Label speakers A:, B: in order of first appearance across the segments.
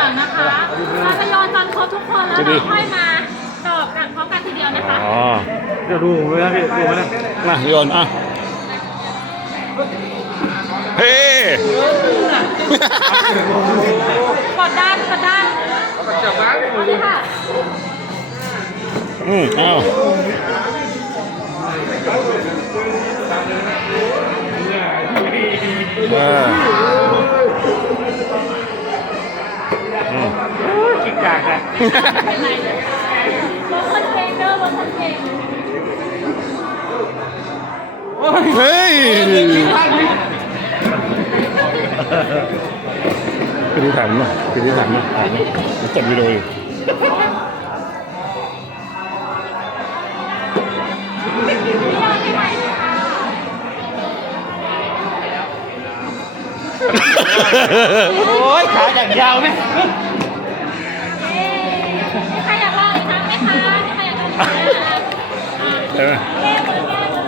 A: อนนะคะเราจะโยนตอนครบทุกคนแล้วเราค่อยมาตอบกันพร้อมกันทีเดียวนะคะ
B: อ๋อ
C: เดี๋ยวดูผมเลยนะพี่ดูไหมนะ
B: มาโยนอ่ะเฮ้
A: กดด้าน
C: จับร้าน
A: เอาเลยค่ะ
B: อ้าว
C: กินกากนะ
A: บนคนเก่งเด้อบนคนเก่ง
B: เฮ้ยไปดูถ่ายมันหน่อยไปดูถ่ายมันถ่ายมันจัดวิดีโออยู่
C: โอ้ยขาอย่างยาวไหม
A: มีใครอยากลองอีกครั้งไหมคะมีใครอยากลองอีกครั้งไหมคะ
B: ใช่ไหม
A: แก้มือแก้มือ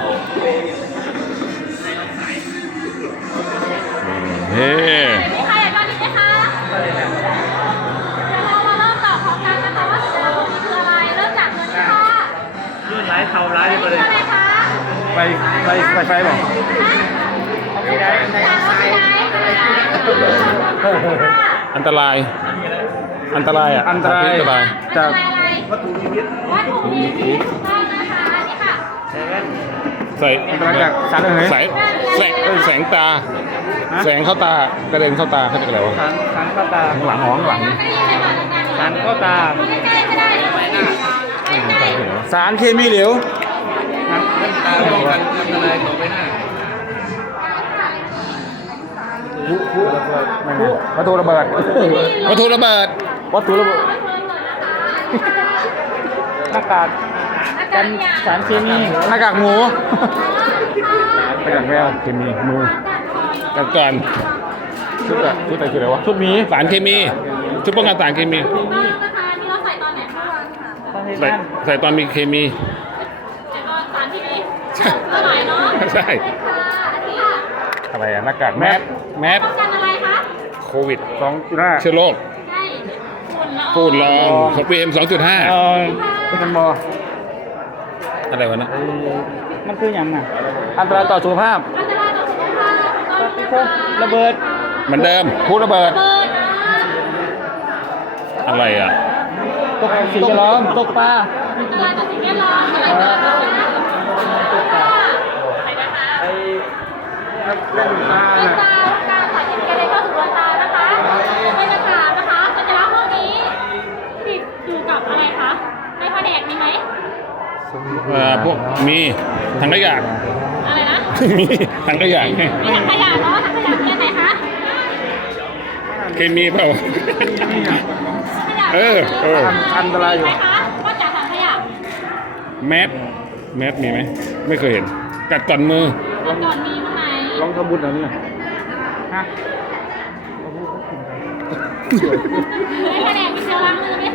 B: เฮ้
A: มีใครอยากลองอีกไหมคะเดี๋ยวเรามาเริ่มตอบพร้อมกันนะคะว่าสัญลักษณ์พวกนี้คืออะไรเริ่มจากเงินค่ะ
C: ยื่นไม้เทาร้าย
A: อัน
C: ไป
A: นี้
C: เล
A: คือย อะไรคะ
C: ไฟบอก
B: อันตราย อันตรายอ่ะ
C: อันตราย
B: อันตราย
C: จาก
A: วัตถุนิมิตถูกต้องนะคะนี่ค่ะ
B: ใส่
C: อันตรายจากสารอะไร
B: แสงแสงตา แสงเข้าตากระเด็นเข้าตาเขาจะอะไรวะ
C: สารเข้าตา
B: ข้างหลังหข้างหลัง
C: สารเข้าตา
A: ใกล้ๆก็ได้นะใกล้ๆ
C: สารเคมีเหลว
D: ตาป้องกันอันตรายต่อไปหน้า
C: วัตถุระเบิด
B: วัตถุระเบิด
C: วัตถุระเบิดหน้ากากกันสารเคมีหน้ากากหมูหน้ากากแมว
B: เคมีมือกันก่อนชุดอะชุดอะไรคืออะไรวะ
C: ชุดหมี
B: สารเคมีชุดป้องกันสารเคมี
A: ถูกต้องนะคะนี่เราใส่ตอนไหนคะ
B: ใส่ตอนมีเคมี
A: ใส่ตอนสารที่ดีเมื่อไหร่เนาะ
B: ใช่
A: ค่ะอันนี้
B: อะไรอะหน้ากากแมส
A: ป้องกันอะไรคะ
B: โควิด
C: 2.5
B: เชื้อโรค
A: ใช่
B: ฝุ่นละอองของ PM
C: เป็นบอ
B: 2.5 อะไรวะนะ
C: มันคืออย่างน่ะอันตรายต่อสุขภาพ
A: อันตรายต่อสุขภาพถูกต้องนะคะ
C: ระเบิด
B: เหมือนเดิมพูดระเบิด
A: เปิดนะ
B: อะไรอ่ะ
C: ตกสิ่งแวดล้อมตกปลา
A: อันตรายต่อสิ่งแวดล้อมอะไรต่อนะคะใส่นะคะ
C: เล่นปลา
A: ดวงตาการสารเคมีอะไรเข้าสู่ดวงตานะคะเป็นอากาศนะคะสัญลักษณ์พวกนี้ติดอยู่กับอะไรคะในแผนกมีไหม
B: พวกมีถังขยะ
A: อะไรนะ
B: มีถังขยะ
A: มีถังขยะเนาะถังขยะเป็นไหนคะ
B: เคมีเปล่า
A: ขยะ
C: อันตรายอยู่
A: ไหมคะว่าจากถังขยะ
B: แมสมีไหมไม่เคยเห็นกัดก่อนมือ
A: แล้วก่อนมีข้างใน
C: ลองทำบุญเหรอเนี่ยฮะ
A: ในแผนกมีเจลล้างมือไหม